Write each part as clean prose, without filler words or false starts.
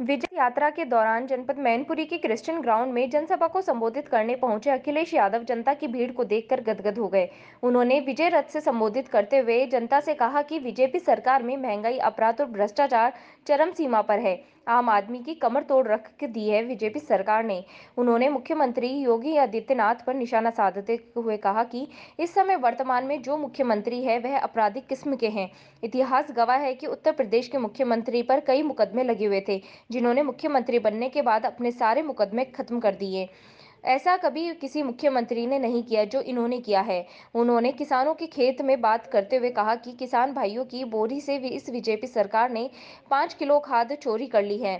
विजय यात्रा के दौरान जनपद मैनपुरी के क्रिश्चियन ग्राउंड में जनसभा को संबोधित करने पहुंचे अखिलेश यादव जनता की भीड़ को देखकर गदगद हो गए। उन्होंने विजय रथ से संबोधित करते हुए जनता से कहा कि बीजेपी सरकार में महंगाई, अपराध और भ्रष्टाचार चरम सीमा पर है। आम आदमी की कमर तोड़ रख दी है बीजेपी सरकार ने। उन्होंने मुख्यमंत्री योगी आदित्यनाथ पर निशाना साधते हुए कहा कि इस समय वर्तमान में जो मुख्यमंत्री है वह आपराधिक किस्म के हैं। इतिहास गवाह है कि उत्तर प्रदेश के मुख्यमंत्री पर कई मुकदमे लगे हुए थे, जिन्होंने मुख्यमंत्री बनने के बाद अपने सारे मुकदमे खत्म कर दिए। ऐसा कभी किसी मुख्यमंत्री ने नहीं किया जो इन्होंने किया है। उन्होंने किसानों के खेत में बात करते हुए कहा कि किसान भाइयों की बोरी से इस बीजेपी सरकार ने 5 किलो खाद चोरी कर ली है,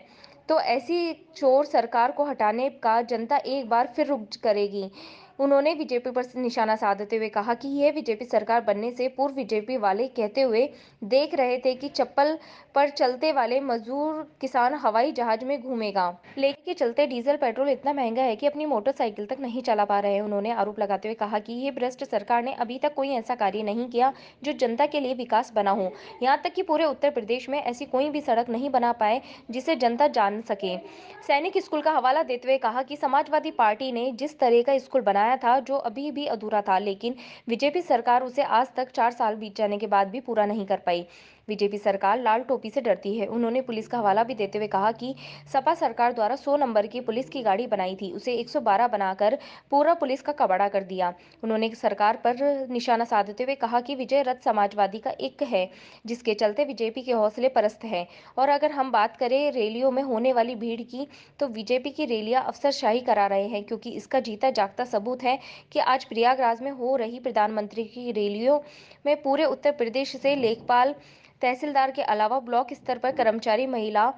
तो ऐसी चोर सरकार को हटाने का जनता एक बार फिर रुख करेगी। उन्होंने बीजेपी पर निशाना साधते हुए कहा कि यह बीजेपी सरकार बनने से पूर्व बीजेपी वाले कहते हुए देख रहे थे कि चप्पल पर चलते वाले मजदूर किसान हवाई जहाज में घूमेगा, लेकिन के चलते डीजल पेट्रोल इतना महंगा है कि अपनी मोटरसाइकिल तक नहीं चला पा रहे हैं। उन्होंने आरोप लगाते हुए कहा कि ये भ्रष्ट सरकार ने अभी तक कोई ऐसा कार्य नहीं किया जो जनता के लिए विकास बना हो। यहाँ तक कि पूरे उत्तर प्रदेश में ऐसी कोई भी सड़क नहीं बना पाए जिसे जनता जान सके। सैनिक स्कूल का हवाला देते हुए कहा कि समाजवादी पार्टी ने जिस तरह का स्कूल बनाया था जो अभी भी अधूरा था, लेकिन बीजेपी सरकार उसे आज तक 4 साल बीत जाने के बाद भी पूरा नहीं कर पाई। बीजेपी सरकार लाल टोपी से डरती है। उन्होंने पुलिस का हवाला भी देते हुए कहा कि सपा सरकार द्वारा 100 नंबर की पुलिस की गाड़ी बनाई थी, उसे 112 बनाकर पूरा पुलिस का कबाड़ा कर दिया। उन्होंने सरकार पर निशाना साधते हुए कहा कि विजय रथ समाजवादी का एक है, जिसके चलते बीजेपी के हौसले परस्त है। और अगर हम बात करें रैलियों में होने वाली भीड़ की, तो बीजेपी की रैलियां अफसरशाही करा रहे हैं, क्योंकि इसका जीता जागता सबूत है कि आज प्रयागराज में हो रही प्रधानमंत्री की रैलियों में पूरे उत्तर प्रदेश से लेखपाल, तहसीलदार के अलावा ब्लॉक स्तर पर कर्मचारी, महिला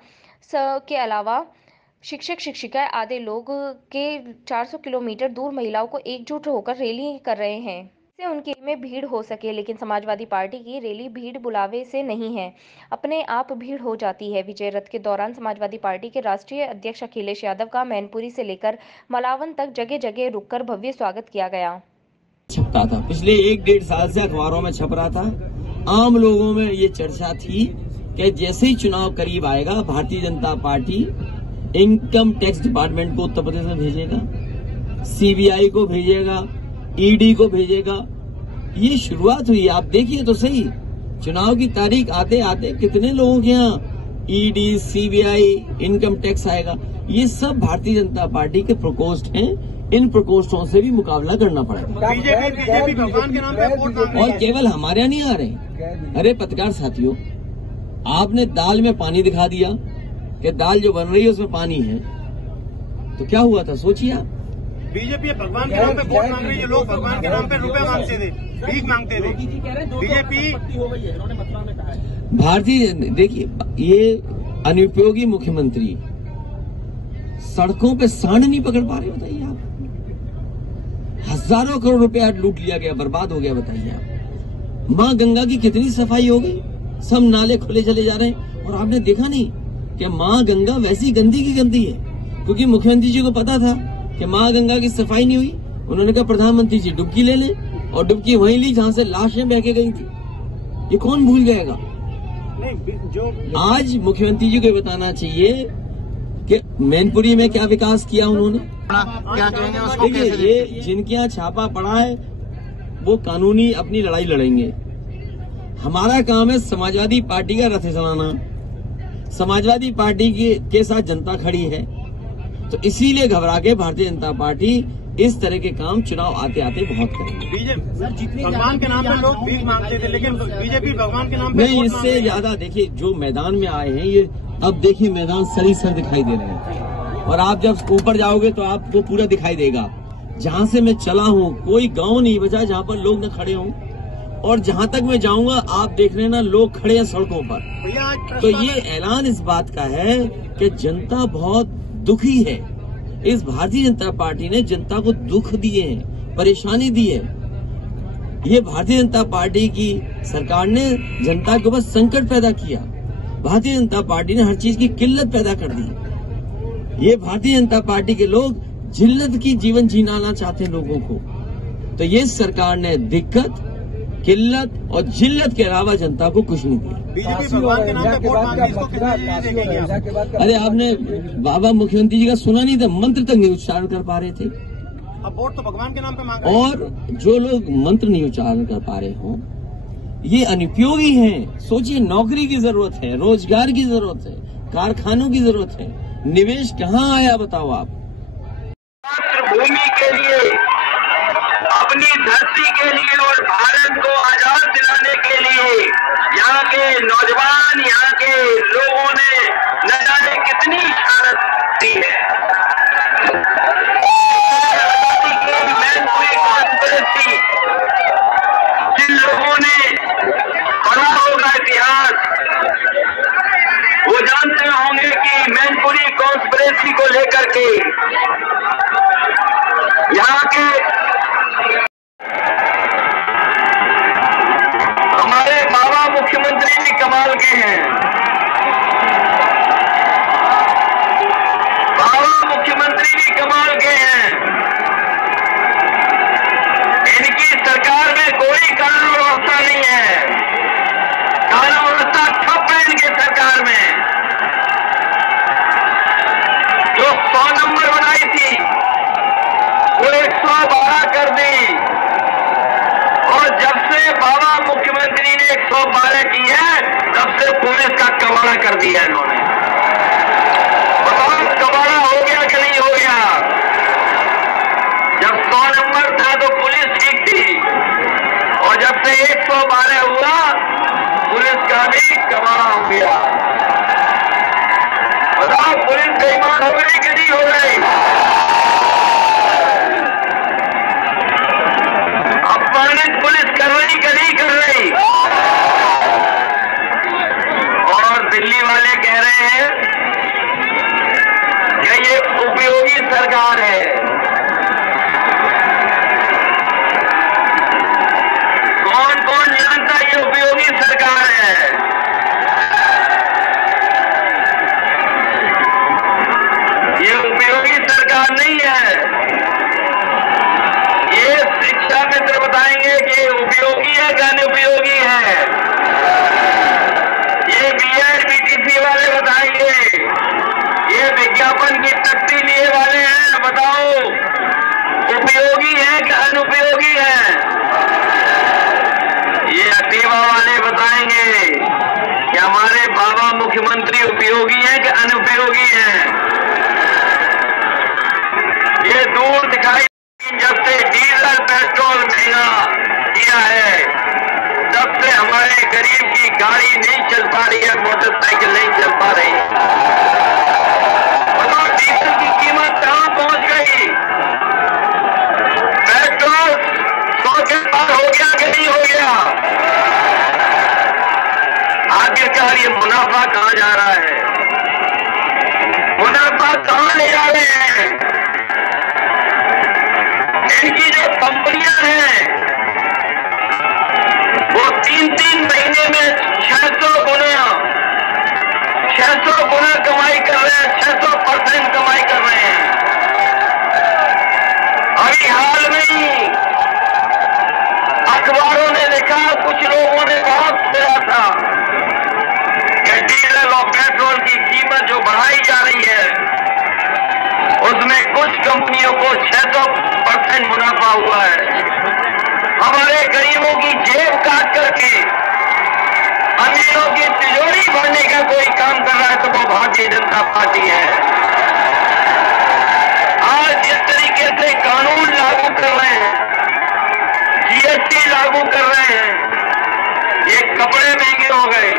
के अलावा शिक्षक, शिक्षिकाएं आदि लोग के 400 किलोमीटर दूर महिलाओं को एकजुट होकर रैली कर रहे हैं, से उनके में भीड़ हो सके। लेकिन समाजवादी पार्टी की रैली भीड़ बुलावे से नहीं है, अपने आप भीड़ हो जाती है। विजय रथ के दौरान समाजवादी पार्टी के राष्ट्रीय अध्यक्ष अखिलेश यादव का मैनपुरी से लेकर मलावन तक जगह जगह रुककर भव्य स्वागत किया गया। छपता था, पिछले 1-1.5 साल से अखबारों में छप रहा था। आम लोगों में ये चर्चा थी कि जैसे ही चुनाव करीब आएगा Bharatiya Janata party income tax department को उत्तर प्रदेश में भेजेगा, सीबीआई को भेजेगा, ईडी को भेजेगा। ये शुरुआत हुई, आप देखिए तो सही। चुनाव की तारीख आते आते कितने लोगों के यहाँ ईडी, सीबीआई, इनकम टैक्स आएगा। ये सब भारतीय जनता पार्टी के प्रकोष्ठ हैं। इन प्रकोष्ठों से भी मुकाबला करना पड़ेगा। बीजेपी भगवान के नाम पे वोट मांग रही है। और केवल हमारे यहाँ नहीं आ रहे। अरे पत्रकार साथियों, आपने दाल में पानी दिखा दिया कि दाल जो बन रही है उसमें पानी है, तो क्या हुआ था सोचिए आप। बीजेपी भगवान के नाम पे वोट मांग रही है। लोग भगवान के नाम पे रुपए मांगते थे, भीख मांगते थे। बीजेपी भारतीय, देखिए ये अनुपयोगी मुख्यमंत्री सड़कों पे सांड नहीं पकड़ पा रहे, बताइए आप। हजारों करोड़ रुपया लूट लिया गया, बर्बाद हो गया, बताइए आप। माँ गंगा की कितनी सफाई हो गई, सब नाले खुले चले जा रहे हैं। और आपने देखा नहीं कि माँ गंगा वैसी गंदी की गंदी है, क्योंकि मुख्यमंत्री जी को पता था कि माँ गंगा की सफाई नहीं हुई। उन्होंने कहा प्रधानमंत्री जी डुबकी ले लें, और डुबकी वहीं ली जहां से लाशें बह के गई थी। ये कौन भूल जाएगा। आज मुख्यमंत्री जी को बताना चाहिए कि मैनपुरी में क्या विकास किया उन्होंने। क्या कहेंगे उसको? देखिए, ये जिनके यहाँ छापा पड़ा है वो कानूनी अपनी लड़ाई लड़ेंगे। हमारा काम है समाजवादी पार्टी का रथ चलाना। समाजवादी पार्टी के साथ जनता खड़ी है, तो इसीलिए घबरा के भारतीय जनता पार्टी इस तरह के काम चुनाव आते आते बहुत करेंगे। बीजेपी भगवान के नाम पे लोग भीख मांगते थे, लेकिन बीजेपी भगवान के नाम पे नहीं, इससे ज्यादा देखिए जो मैदान में आए हैं, ये अब देखिए मैदान सरीसर दिखाई दे रहे हैं। और आप जब ऊपर जाओगे तो आपको पूरा दिखाई देगा। जहां से मैं चला हूँ कोई गांव नहीं बचा जहां पर लोग न खड़े हों, और जहां तक मैं जाऊंगा आप देख रहे ना लोग खड़े हैं सड़कों पर। तो ये ऐलान इस बात का है कि जनता बहुत दुखी है। इस भारतीय जनता पार्टी ने जनता को दुख दिए हैं, परेशानी दी है। ये भारतीय जनता पार्टी की सरकार ने जनता के ऊपर संकट पैदा किया। भारतीय जनता पार्टी ने हर चीज की किल्लत पैदा कर दी। ये भारतीय जनता पार्टी के लोग जिल्लत की जीवन जीना चाहते हैं लोगों को। तो ये सरकार ने दिक्कत, किल्लत और जिल्लत के अलावा जनता को कुछ नहीं दिया। बीजेपी भगवान के नाम पे वोट मांग रही है, इसको कितना देखेंगे आप? अरे आपने बाबा मुख्यमंत्री जी का सुना नहीं था, मंत्र तक नहीं उच्चारण कर पा रहे थे। अब वोट तो भगवान के नाम पे मांग रहे हैं। और जो लोग मंत्र नहीं उच्चारण कर पा रहे हो, ये अनुपयोगी हैं। सोचिए, नौकरी की जरूरत है, रोजगार की जरूरत है, कारखानों की जरूरत है, निवेश कहाँ आया बताओ आप? मातृभूमि के लिए, अपनी धरती के लिए और भारत को आजाद दिलाने के लिए यहाँ के नौजवान, यहाँ के लोगों ने न जाने कितनी शहादत दी है। मैनपुरी कॉन्स्पिरेसी, जिन लोगों ने पढ़ा होगा इतिहास, वो जानते होंगे कि मैनपुरी कॉन्स्पिरेसी को लेकर के यहाँ के हमारे बाबा मुख्यमंत्री भी कमाल के हैं। बाबा मुख्यमंत्री भी कमाल के हैं। इनकी सरकार में कोई कानून व्यवस्था नहीं है। कानून व्यवस्था ठप है इनकी सरकार में। जो 100 नंबर बनाई थी वो 112 कर दी, और जब से बाबा मुख्यमंत्री ने 112 की है तब से पुलिस का कबाड़ा कर दिया इन्होंने। बताओ कबाड़ा हो गया कि नहीं हो गया? जब 100 नंबर था तो पुलिस ठीक थी, और जब से 112 हुआ पुलिस का भी कबाड़ा हो गया। बताओ पुलिस बेईमान हो गई कि नहीं हो गई? अपमानित पुलिस कर रही कि नहीं कर रही? और दिल्ली वाले कह रहे हैं कि ये उपयोगी सरकार है। कौन कौन जानता ये उपयोगी सरकार है? ये उपयोगी सरकार नहीं है। ये शिक्षा मित्र बताएंगे कि उपयोगी है कि अनुपयोगी है। ये बीएड बीटीसी वाले बताएंगे। ये विज्ञापन की तख्ती लिए वाले हैं, बताओ उपयोगी है कि अनुपयोगी है? ये अतीवा वाले बताएंगे कि हमारे बाबा मुख्यमंत्री उपयोगी है कि अनुपयोगी है। ये दूर दिखाई, जब से डीजल पेट्रोल महंगा किया है तब से हमारे गरीब की गाड़ी नहीं चल पा रही है, मोटरसाइकिल नहीं चल पा रही। बताओ डीजल की कीमत कहां पहुंच गई? पेट्रोल 100 के पार हो गया कि नहीं हो गया? आखिरकार ये मुनाफा कहां जा रहा है? मुनाफा कहां ले जा रहे हैं? इनकी जो कंपनियां हैं वो 3-3 महीने में 600 गुना कमाई कर रहे हैं, 600% कमाई कर रहे हैं। अभी हाल में ही अखबारों ने लिखा, कुछ लोगों ने बहुत सुना था कि डीजल और पेट्रोल की कीमत जो बढ़ाई जा रही है उसमें कुछ कंपनियों को 600% मुनाफा हुआ है। हमारे गरीबों की जेब काट करके अमीरों की तिजोरी भरने का कोई काम कर रहा है तो वो भारतीय जनता पार्टी है। आज जिस तरीके से कानून लागू कर रहे हैं, जीएसटी लागू कर रहे हैं, ये कपड़े महंगे हो गए,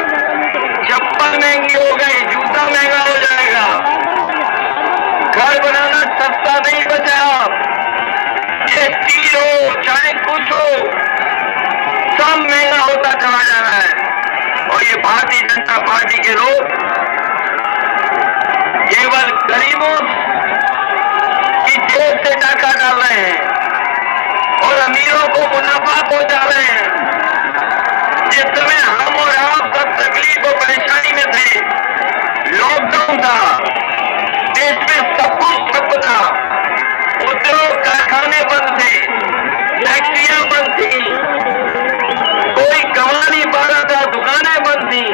चप्पल महंगी हो गई, जूता महंगा हो जाएगा, घर बनाना सस्ता नहीं बचा। ये स्टील हो चाहे कुछ हो, सब महंगा होता चला जा रहा है। और ये भारतीय जनता पार्टी के लोग केवल गरीबों की जेब से डाका डाल रहे हैं और अमीरों को मुनाफा पहुंचा रहे हैं। जिस समय हम और आप सब तकलीफ और परेशानी में थे, लॉकडाउन था, देश में सब कुछ ठप था, उद्योग कारखाने बंद थे, फैक्ट्रियां बंद थी, कोई कमा नहीं पा रहा था, दुकानें बंद थी।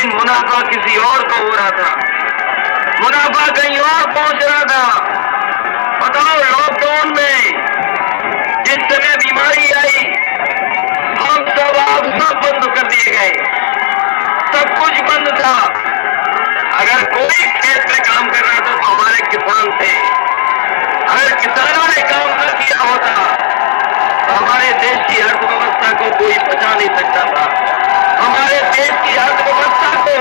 लेकिन मुनाफा किसी और को हो रहा था, मुनाफा कहीं और पहुंच रहा था। बताओ, लॉकडाउन में जिस समय बीमारी आई, हम सब आप सब बंद कर दिए गए, सब कुछ बंद था। अगर कोई खेत में काम कर रहा था तो हमारे किसान थे। अगर किसानों ने काम न किया होता तो हमारे देश की अर्थव्यवस्था को कोई बचा नहीं सकता था। हमारे देश की अर्थव्यवस्था को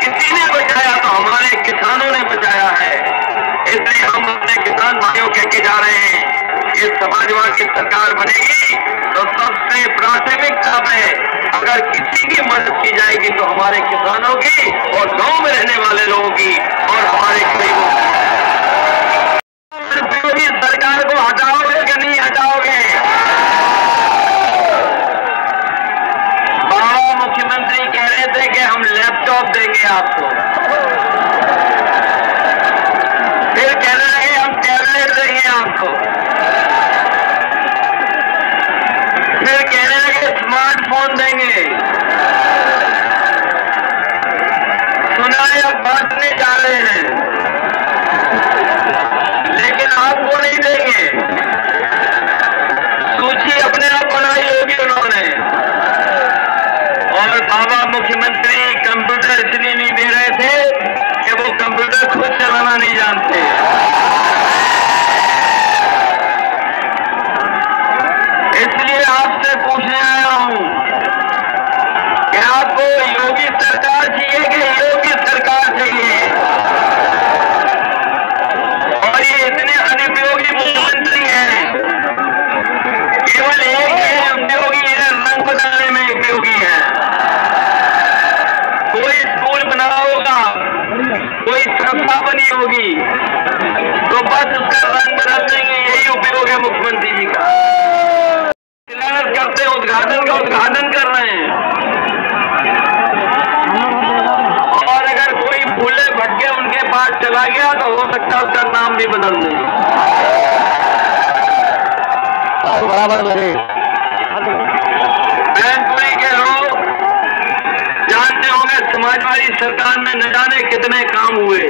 किसी ने बचाया तो हमारे किसानों ने बचाया है। इसलिए हम अपने किसान भाइयों कह के जा रहे हैं, ये समाजवाद की सरकार बनेगी तो सबसे प्राथमिकता में अगर किसी की मदद की जाएगी तो हमारे किसानों की और गांव में रहने वाले लोगों की और हमारे गरीबों की। सरकार को हटाओगे कि नहीं हटाओगे? बाबा मुख्यमंत्री कह रहे थे कि हम लैपटॉप देंगे आपको, फिर कहने लगे हम टैबलेट देंगे आपको, फिर कहने लगे स्मार्टफोन देंगे। सुना है अब बांटने जा रहे हैं, लेकिन आपको नहीं देंगे। सूची अपने आप बनाई होगी उन्होंने। और बाबा मुख्यमंत्री कंप्यूटर इसलिए नहीं दे रहे थे कि वो कंप्यूटर खुद चलाना नहीं जानते। इसलिए आपसे पूछने आया हूं कि आपको योगी सरकार चाहिए कि योगी सरकार चाहिए? और ये इतने अनुपयोगी मुख्यमंत्री हैं, केवल एक है उपयोगी है, रंग बदलने में उपयोगी है। कोई स्कूल बना होगा, कोई संस्था बनी होगी तो बस उसका रंग बदल देंगे, यही उपयोग है मुख्यमंत्री जी का। करते उद्घाटन का उद्घाटन कर रहे हैं, और अगर कोई भूले भटके उनके पास चला गया तो हो सकता है उसका नाम भी बदल दें। बराबर लगे। मैनपुरी के लोग जानते होंगे समाजवादी सरकार में न जाने कितने काम हुए।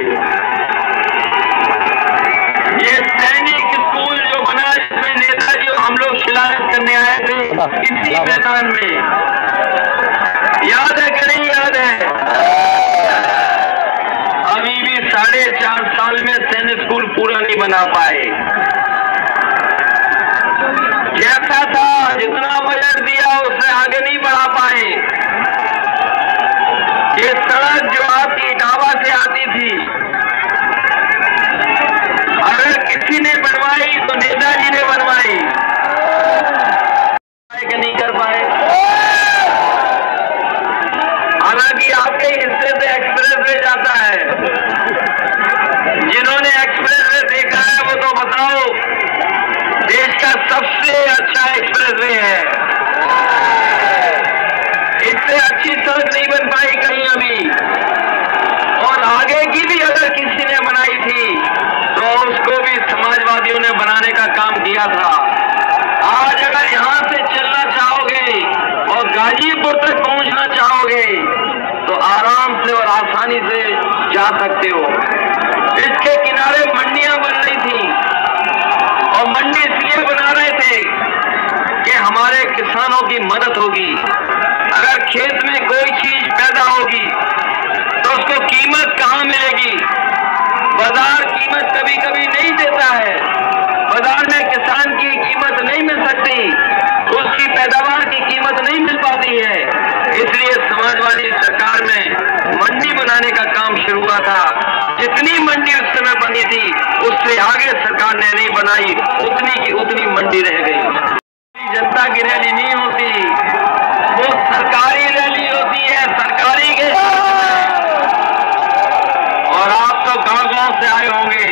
ये सैनिक स्कूल जो बना, इसमें नेताजी और हम लोग शिलान्यास करने आए थे इसी मैदान में, याद है कि नहीं याद है? अभी भी 4.5 साल में सैनिक स्कूल पूरा नहीं बना पाए। जैसा था जितना बजट दिया उससे आगे नहीं बढ़ा पाए। ये सड़क जो आपकी इटावा से आती थी, अगर किसी ने बनवाई तो नेताजी ने बनवाई, कि नहीं कर पाए। हालांकि आपके हिस्से से एक्सप्रेस वे जाता है, जिन्होंने एक्सप्रेस वे देखा है वो तो बताओ, देश का सबसे अच्छा एक्सप्रेस वे है। इससे अच्छी सड़क नहीं बन पाई कहीं अभी, और आगे की भी अगर किसी ने बनाई थी तो उसको भी समाजवादियों ने बनाने का काम किया था। आज अगर यहां से चलना चाहोगे और गाजीपुर तक पहुंचना चाहोगे तो आराम से और आसानी से जा सकते हो। इसके किनारे मंडियां बन रही थी, और मंडी इसलिए बना रहे थे कि हमारे किसानों की मदद होगी। अगर खेत में कोई चीज पैदा होगी तो उसको कीमत कहां मिलेगी? बाजार कीमत कभी कभी नहीं देता है, बाजार में किसान की कीमत नहीं मिल सकती, उसकी पैदावार की कीमत नहीं मिल पाती है। इसलिए समाजवादी सरकार में मंडी बनाने का काम शुरू हुआ था। जितनी मंडी उस समय बनी थी उससे आगे सरकार ने नहीं बनाई, उतनी की उतनी मंडी रह गई। जनता की रैली नहीं होती, वो सरकारी रैली होती है, सरकारी के। और आप तो गांव-गांव से आए होंगे,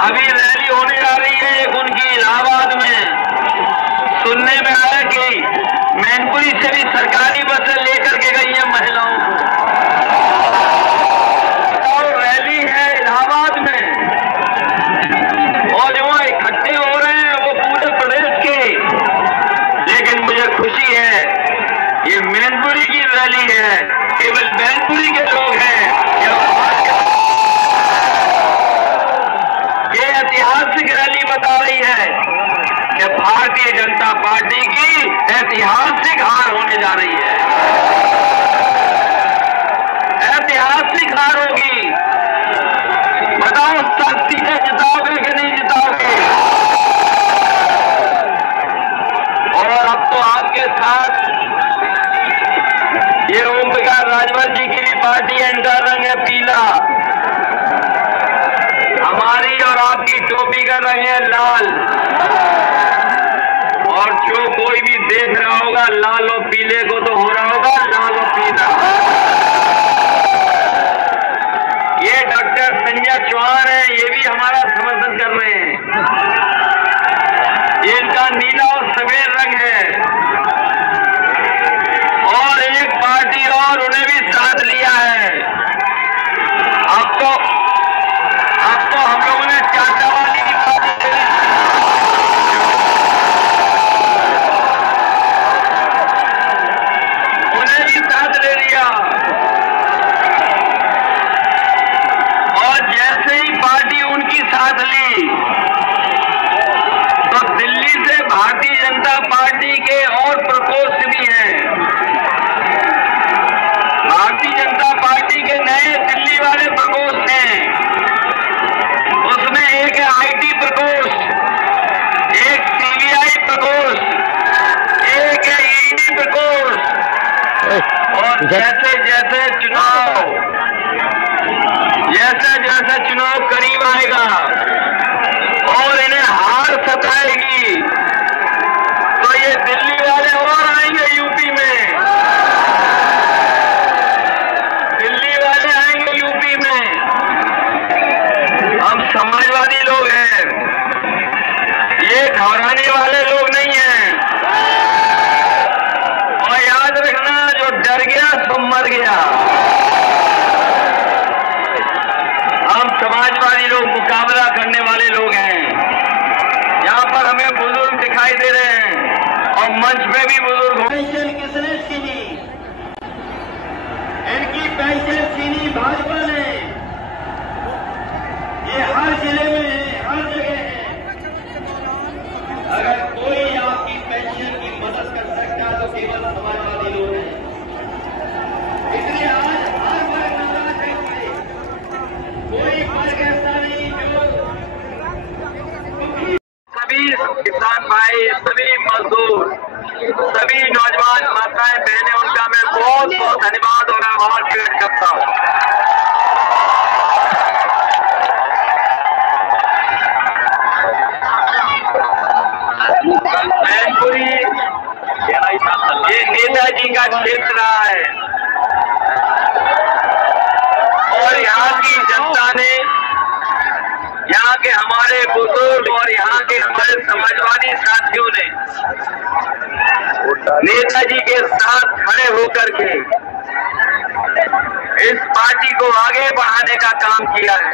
अभी रैली होने जा रही है एक उनकी इलाहाबाद में। सुनने में आया कि मैनपुरी से भी सरकारी बसें लेकर के गई है महिलाओं को। और रैली है इलाहाबाद में, और जो वहां इकट्ठे हो रहे हैं वो पूरे प्रदेश के। लेकिन मुझे खुशी है ये मैनपुरी मैनपुरी की रैली है, केवल मैनपुरी के लोग हैं। ये ऐतिहासिक रैली बता रही है कि भारतीय जनता पार्टी की ऐतिहासिक हार होने जा रही है, ऐतिहासिक हार होगी। बताओ सीटें जिताओगे कि नहीं जिताओगे? और अब तो आपके साथ ये ओम प्रकाश राजभर जी की भी पार्टी है, इनका रंग है पीला, हमारी और आपकी टोपी का रंग है लाल। और जो कोई भी देख रहा होगा लाल और पीले को तो हो रहा होगा लाल और पीला। ये डॉक्टर संजय चौहान है, ये भी हमारा समर्थन कर रहे हैं। ये इनका नीला और सफेद रंग है। और एक पार्टी और उन्हें भी साथ लिया है। अब तो हम लोगों ने चाचावाली की पार्टी उन्हें भी साथ ले लिया। और जैसे ही पार्टी उनकी साथ ली तो दिल्ली से भारतीय जनता पार्टी के और प्रकोष्ठ भी हैं। भारतीय जनता पार्टी के नए दिल्ली वाले प्रकोष्ठ हैं। उसमें एक है आईटी प्रकोष्ठ, एक सीबीआई प्रकोष्ठ, एक है ईडी प्रकोष्ठ। और जैसे जैसे चुनाव करीब आएगा और इन्हें हार सताएगी तो ये दिल्ली वाले और आएंगे यूपी में, दिल्ली वाले आएंगे यूपी में। हम समाजवादी लोग हैं, ये घबराने वाले लोग नहीं हैं। और याद रखना, जो डर गया सो मर गया। हम समाजवादी लोग मुकाबला करने वाले लोग हैं। यहाँ पर हमें बुजुर्ग दिखाई दे रहे हैं और मंच में भी बुजुर्ग। पेंशन किसने छीनी? इनकी पेंशन छीनी भाजपा ने। ये हर जिले में है, हर जगह है। अगर कोई आपकी पेंशन की मदद कर सकता है तो केवल समाजवादी लोग हैं। इसलिए आज हर वर्ग नाराज है, कोई वर्ग ऐसा नहीं जो सभी किसान भाई, सभी मजदूर, सभी नौजवान माताएं बहनें, उनका मैं बहुत बहुत धन्यवाद और आभार व्यक्त करता हूँ। मैनपुरी ये नेताजी का क्षेत्र रहा है और यहाँ की जनता ने, यहाँ के हमारे बुजुर्ग और यहाँ के हमारे समाजवादी साथियों ने नेताजी के साथ खड़े होकर के इस पार्टी को आगे बढ़ाने का काम किया है।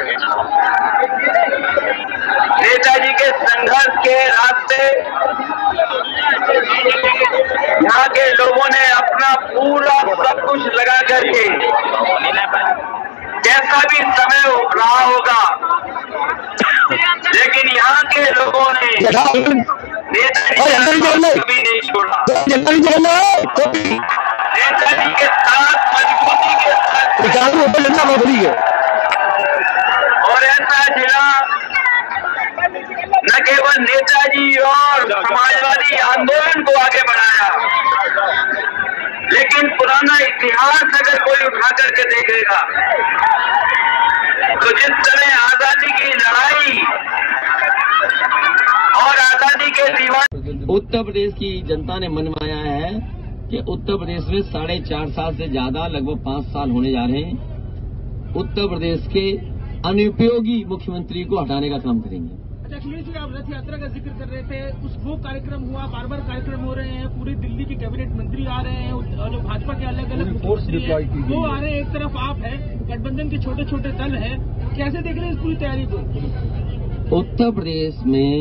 नेताजी के संघर्ष के रास्ते यहाँ के लोगों ने अपना पूरा सब कुछ लगा करके, कैसा भी समय रहा होगा, लेकिन यहाँ के लोगों ने नेताजी कभी नहीं छोड़ा। नेताजी के साथ मजबूती के साथ और ऐसा जिला न केवल नेताजी और समाजवादी आंदोलन को आगे बढ़ाया, लेकिन पुराना इतिहास अगर कोई उठा करके देखेगा तो जिस तरह आजादी की लड़ाई और आजादी के दीवान उत्तर प्रदेश की जनता ने मनमाया है कि उत्तर प्रदेश में 4.5 साल से ज्यादा, लगभग 5 साल होने जा रहे हैं, उत्तर प्रदेश के अनुपयोगी मुख्यमंत्री को हटाने का काम करेंगे। अखिलेश जी, आप रथ यात्रा का जिक्र कर रहे थे, वो कार्यक्रम हुआ, बार बार कार्यक्रम हो रहे हैं, पूरी दिल्ली के कैबिनेट मंत्री आ रहे हैं, जो भाजपा के अलग अलग मंत्री हैं वो आ रहे हैं, एक तरफ आप हैं, गठबंधन के छोटे छोटे दल हैं, कैसे देख रहे हैं इस पूरी तैयारी को? उत्तर प्रदेश में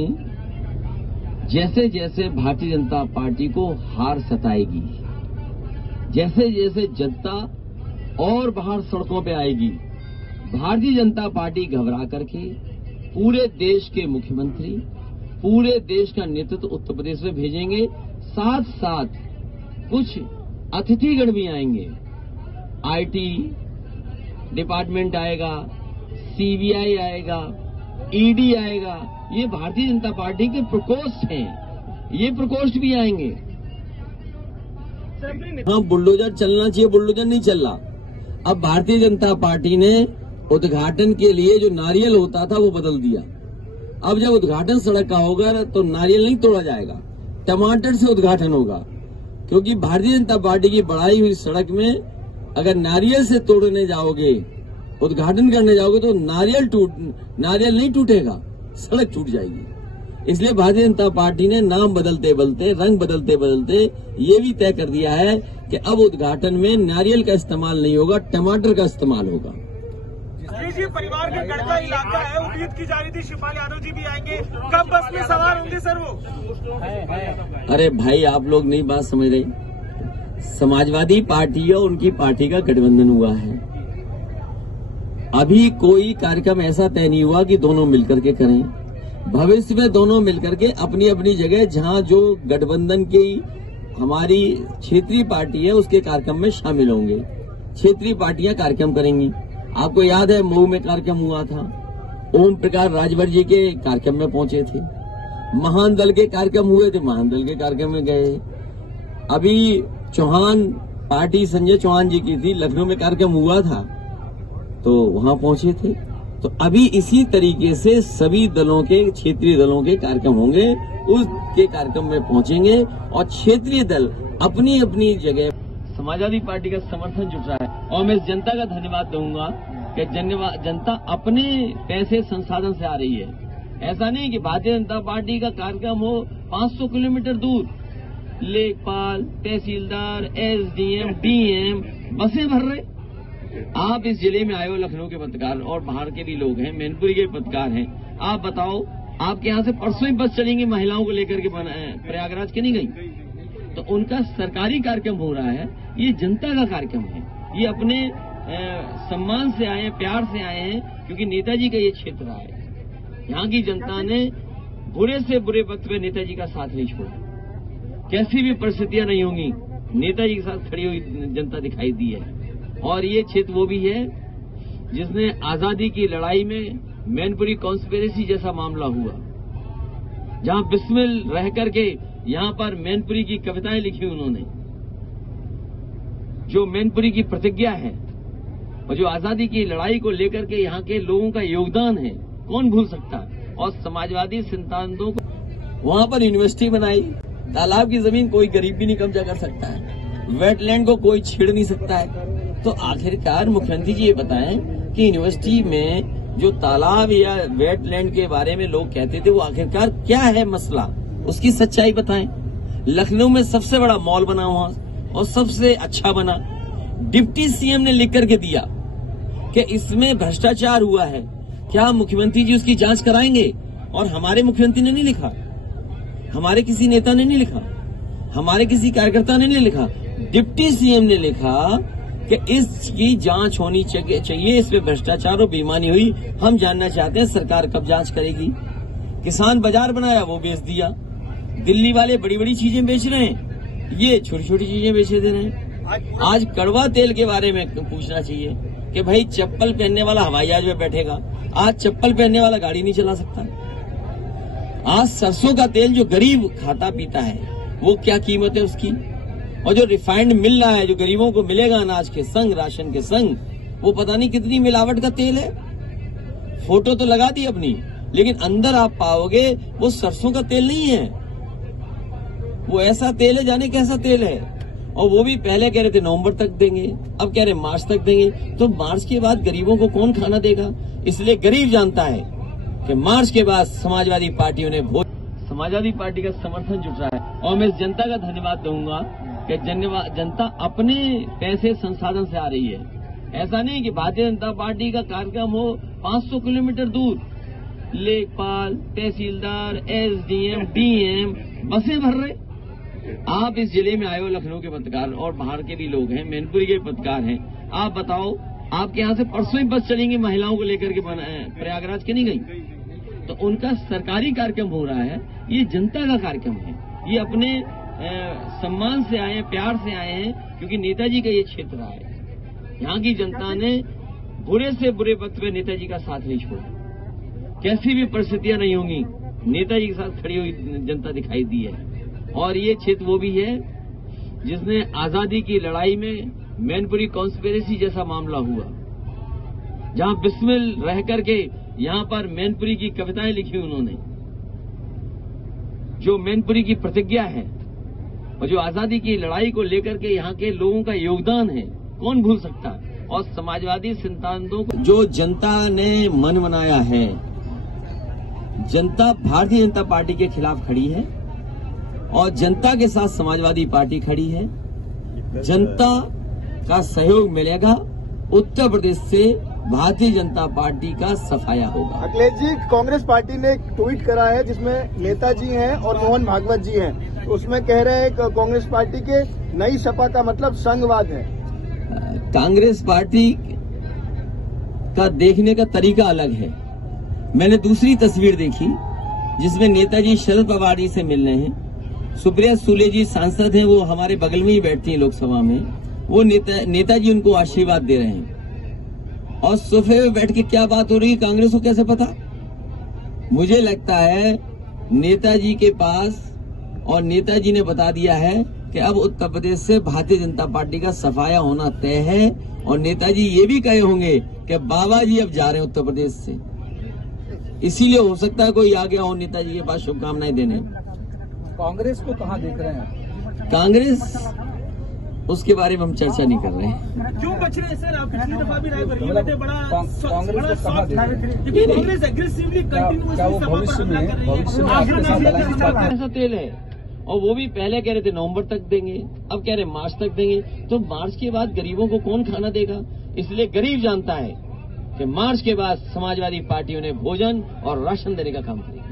जैसे जैसे भारतीय जनता पार्टी को हार सताएगी, जैसे जैसे जनता और बाहर सड़कों पे आएगी, भारतीय जनता पार्टी घबरा करके पूरे देश के मुख्यमंत्री, पूरे देश का नेतृत्व उत्तर प्रदेश में भेजेंगे। साथ साथ कुछ अतिथिगण भी आएंगे, आईटी डिपार्टमेंट आएगा, सीबीआई आएगा, ईडी आएगा। ये भारतीय जनता पार्टी के प्रकोष्ठ हैं, ये प्रकोष्ठ भी आएंगे। हाँ, बुलडोजर चलना चाहिए, बुलडोजर नहीं चल रहा। अब भारतीय जनता पार्टी ने उद्घाटन के लिए जो नारियल होता था वो बदल दिया। अब जब उद्घाटन सड़क का होगा तो नारियल नहीं तोड़ा जाएगा, टमाटर से उद्घाटन होगा। क्योंकि भारतीय जनता पार्टी की बढ़ाई हुई सड़क में अगर नारियल से तोड़ने जाओगे, उद्घाटन करने जाओगे तो नारियल नहीं टूटेगा, सड़क टूट जाएगी। इसलिए भारतीय जनता पार्टी ने नाम बदलते बदलते, रंग बदलते बदलते ये भी तय कर दिया है कि अब उद्घाटन में नारियल का इस्तेमाल नहीं होगा, टमाटर का इस्तेमाल होगा। जी, परिवार के गढ़ का इलाका है, उम्मीद की जा रही थी शिवपाल यादव जी भी आएंगे, कब बस में सवार होंगे सर वो? अरे भाई, आप लोग नहीं बात समझ रहे। समाजवादी पार्टी और उनकी पार्टी का गठबंधन हुआ है। अभी कोई कार्यक्रम ऐसा तय नहीं हुआ कि दोनों मिलकर के करें। भविष्य में दोनों मिलकर के अपनी अपनी जगह, जहां जो गठबंधन की हमारी क्षेत्रीय पार्टी है उसके कार्यक्रम में शामिल होंगे। क्षेत्रीय पार्टियां कार्यक्रम करेंगी। आपको याद है मऊ में कार्यक्रम हुआ था, ओम प्रकाश राजभर जी के कार्यक्रम में पहुंचे थे। महान दल के कार्यक्रम हुए थे, महान दल के कार्यक्रम में गए। अभी चौहान पार्टी संजय चौहान जी की थी, लखनऊ में कार्यक्रम हुआ था तो वहां पहुंचे थे। तो अभी इसी तरीके से सभी दलों के, क्षेत्रीय दलों के कार्यक्रम होंगे, उसके कार्यक्रम में पहुंचेंगे और क्षेत्रीय दल अपनी अपनी जगह। समाजवादी पार्टी का समर्थन जुट रहा है और मैं इस जनता का धन्यवाद दूंगा कि जनता अपने पैसे संसाधन से आ रही है। ऐसा नहीं कि भारतीय जनता पार्टी का कार्यक्रम हो 500 किलोमीटर दूर, लेखपाल, तहसीलदार, एसडीएम, डीएम बसें भर रहे। आप इस जिले में आए हो, लखनऊ के पत्रकार और बाहर के भी लोग हैं, मैनपुरी के पत्रकार हैं। आप बताओ, आपके यहाँ से परसों ही बस चलेंगी महिलाओं को लेकर के प्रयागराज के नहीं गई? तो उनका सरकारी कार्यक्रम हो रहा है, ये जनता का कार्यक्रम है। ये अपने सम्मान से आए हैं, प्यार से आए हैं, क्योंकि नेताजी का ये क्षेत्र है। यहाँ की जनता ने बुरे से बुरे वक्त में नेताजी का साथ नहीं छोड़ा। कैसी भी परिस्थितियां नहीं होंगी, नेताजी के साथ खड़ी हुई जनता दिखाई दी है। और ये क्षेत्र वो भी है जिसने आजादी की लड़ाई में मैनपुरी कॉन्स्पिरेसी जैसा मामला हुआ, जहां बिस्मिल रह करके यहां पर मैनपुरी की कविताएं लिखी उन्होंने, जो मैनपुरी की प्रतिज्ञा है और जो आजादी की लड़ाई को लेकर के यहाँ के लोगों का योगदान है, कौन भूल सकता है। और समाजवादी सिद्धांतों को वहां पर यूनिवर्सिटी बनाई, तालाब की जमीन कोई गरीब भी नहीं कब्जा कर सकता है, वेटलैंड को कोई छेड़ नहीं सकता है। तो आखिरकार मुख्यमंत्री जी ये बताएं कि यूनिवर्सिटी में जो तालाब या वेटलैंड के बारे में लोग कहते थे वो आखिरकार क्या है मसला, उसकी सच्चाई बताएं। लखनऊ में सबसे बड़ा मॉल बना हुआ और सबसे अच्छा बना, डिप्टी सीएम ने लिख करके दिया कि इसमें भ्रष्टाचार हुआ है, क्या मुख्यमंत्री जी उसकी जांच कराएंगे? और हमारे मुख्यमंत्री ने नहीं लिखा, हमारे किसी नेता ने नहीं लिखा, हमारे किसी कार्यकर्ता ने नहीं लिखा, डिप्टी सीएम ने लिखा कि इसकी जांच होनी चाहिए, इसमें भ्रष्टाचार और बेईमानी हुई, हम जानना चाहते हैं, सरकार कब जांच करेगी। किसान बाजार बनाया, वो बेच दिया। दिल्ली वाले बड़ी बड़ी चीजें बेच रहे हैं, ये छोटी छोटी चीजें बेचे दे रहे हैं। आज कड़वा तेल के बारे में पूछना चाहिए कि भाई चप्पल पहनने वाला हवाई जहाज में बैठेगा, आज चप्पल पहनने वाला गाड़ी नहीं चला सकता। आज सरसों का तेल जो गरीब खाता पीता है वो क्या कीमत है उसकी, और जो रिफाइंड मिल रहा है, जो गरीबों को मिलेगा अनाज के संग, राशन के संग, वो पता नहीं कितनी मिलावट का तेल है। फोटो तो लगा दी अपनी, लेकिन अंदर आप पाओगे वो सरसों का तेल नहीं है, वो ऐसा तेल है, जाने कैसा तेल है। और वो भी पहले कह रहे थे नवंबर तक देंगे, अब कह रहे मार्च तक देंगे। तो मार्च के बाद गरीबों को कौन खाना देगा? इसलिए गरीब जानता है कि मार्च के बाद समाजवादी पार्टियों ने समाजवादी पार्टी का समर्थन जुट रहा है और मैं इस जनता का धन्यवाद दूंगा कि जनता अपने पैसे संसाधन से आ रही है। ऐसा नहीं कि भारतीय जनता पार्टी का कार्यक्रम हो 500 किलोमीटर दूर, लेखपाल, तहसीलदार, एसडीएम, डीएम बसें भर रहे। आप इस जिले में आए हो, लखनऊ के पत्रकार और बाहर के भी लोग हैं, मैनपुरी के पत्रकार हैं, आप बताओ आपके यहाँ से परसों ही बस चलेंगी महिलाओं को लेकर के प्रयागराज के नहीं गई? तो उनका सरकारी कार्यक्रम हो रहा है, ये जनता का कार्यक्रम है, ये अपने सम्मान से आए हैं, प्यार से आए हैं, क्योंकि नेताजी का ये क्षेत्र रहा है। यहाँ की जनता ने बुरे से बुरे वक्त में नेताजी का साथ नहीं छोड़ा, कैसी भी परिस्थितियां नहीं होंगी, नेताजी के साथ खड़ी हुई जनता दिखाई दी है। और ये क्षेत्र वो भी है जिसने आजादी की लड़ाई में मैनपुरी कॉन्स्पिरेसी जैसा मामला हुआ, जहां बिस्मिल रह करके यहाँ पर मैनपुरी की कविताएं लिखी उन्होंने, जो मैनपुरी की प्रतिज्ञा है और जो आजादी की लड़ाई को लेकर के यहाँ के लोगों का योगदान है, कौन भूल सकता है। और समाजवादी सिद्धांतों को जो जनता ने मन बनाया है, जनता भारतीय जनता पार्टी के खिलाफ खड़ी है और जनता के साथ समाजवादी पार्टी खड़ी है। जनता का सहयोग मिलेगा, उत्तर प्रदेश से भारतीय जनता पार्टी का सफाया होगा। अखिलेश जी, कांग्रेस पार्टी ने एक ट्वीट करा है जिसमें नेताजी हैं और मोहन भागवत जी हैं, तो उसमें कह रहे हैं कि कांग्रेस पार्टी के नई सपा का मतलब संघवाद है। कांग्रेस पार्टी का देखने का तरीका अलग है। मैंने दूसरी तस्वीर देखी जिसमें नेताजी शरद पवार जी से मिल रहे हैं, सुप्रिया सुले जी सांसद हैं, वो हमारे बगल में ही बैठती हैं लोकसभा में, वो नेताजी उनको आशीर्वाद दे रहे हैं। और सोफे में बैठ के क्या बात हो रही है कांग्रेस को कैसे पता? मुझे लगता है नेताजी के पास, और नेताजी ने बता दिया है कि अब उत्तर प्रदेश से भारतीय जनता पार्टी का सफाया होना तय है। और नेताजी ये भी कहे होंगे कि बाबा जी अब जा रहे हैं उत्तर प्रदेश से, इसीलिए हो सकता है कोई आ गया हो नेताजी के पास शुभकामनाएं देने। कांग्रेस को कहाँ देख रहे हैं? कांग्रेस, उसके बारे में हम चर्चा नहीं कर रहे हैं। क्यों बच रहे हैं सर? आप पिछली दफा भी रायबरेली में थे, बड़ा कांग्रेस को कहाँ देख रहे हैं? कांग्रेस एग्रेसिवली कंटिन्यूअसली सभा पर हमला कर रही है। ऐसा तेल है, और वो भी पहले कह रहे थे नवंबर तक देंगे, अब कह रहे मार्च तक देंगे। तो मार्च के बाद गरीबों को कौन खाना देगा? इसलिए गरीब जानता है कि मार्च के बाद समाजवादी पार्टी उन्हें भोजन और राशन देने का काम करेगी।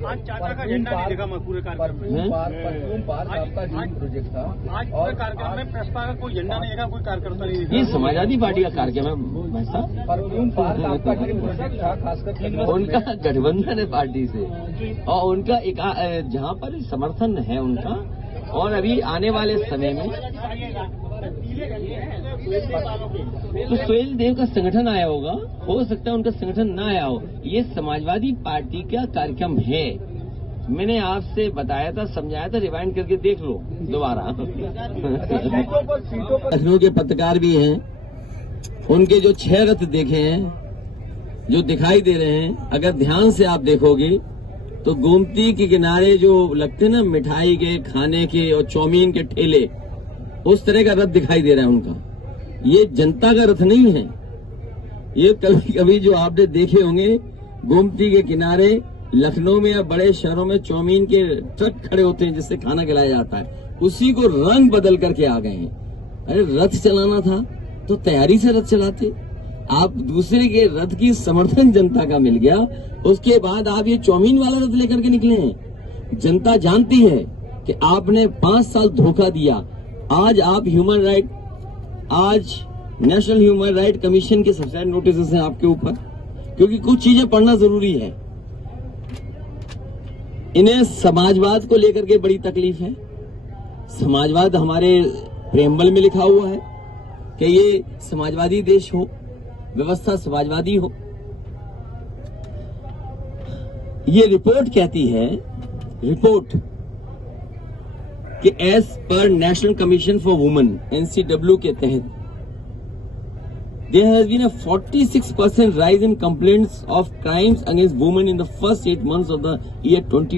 आज चाचा का झंडा नहीं देखा मैं पूरे कार्यक्रम में। आपका ड्रीम प्रोजेक्ट था, आज पूरे कार्यक्रम में प्रस्ताव का कोई झंडा नहीं देखा, कोई कार्यकर्ता नहीं देखा। ये समाजवादी पार्टी का कार्यक्रम है वैसा, आपका ड्रीम प्रोजेक्ट था, खासकर उनका गठबंधन है पार्टी से, और उनका एक जहाँ पर समर्थन है उनका। और अभी आने वाले समय में तो सोहेल देव का संगठन आया होगा, हो सकता है उनका संगठन ना आया हो। ये समाजवादी पार्टी का कार्यक्रम है, मैंने आपसे बताया था, समझाया था, रिवाइंड करके देख लो दोबारा। लखनऊ के पत्रकार भी हैं, उनके जो 6 रथ देखे हैं जो दिखाई दे रहे हैं, अगर ध्यान से आप देखोगे तो गोमती के किनारे जो लगते हैं ना मिठाई के, खाने के और चौमीन के ठेले, उस तरह का रथ दिखाई दे रहा है उनका। ये जनता का रथ नहीं है। ये कभी कभी जो आपने देखे होंगे गोमती के किनारे लखनऊ में या बड़े शहरों में चौमीन के ट्रक खड़े होते हैं जिससे खाना खिलाया जाता है, उसी को रंग बदल करके आ गए हैं। अरे रथ चलाना था तो तैयारी से रथ चलाते। आप दूसरे के रथ की समर्थन जनता का मिल गया, उसके बाद आप ये चौमीन वाला रथ लेकर के निकले हैं। जनता जानती है कि आपने 5 साल धोखा दिया। आज आप ह्यूमन राइट, आज नेशनल ह्यूमन राइट कमीशन के सबसे नोटिस हैं आपके ऊपर, क्योंकि कुछ चीजें पढ़ना जरूरी है। इन्हें समाजवाद को लेकर के बड़ी तकलीफ है। समाजवाद हमारे प्रेम्बल में लिखा हुआ है कि ये समाजवादी देश हो, व्यवस्था समाजवादी हो। ये रिपोर्ट कहती है, रिपोर्ट कि as per national commission for women NCW के तहत there has been a 46% rise in complaints of crimes against women in the first 8 months of the year 2020.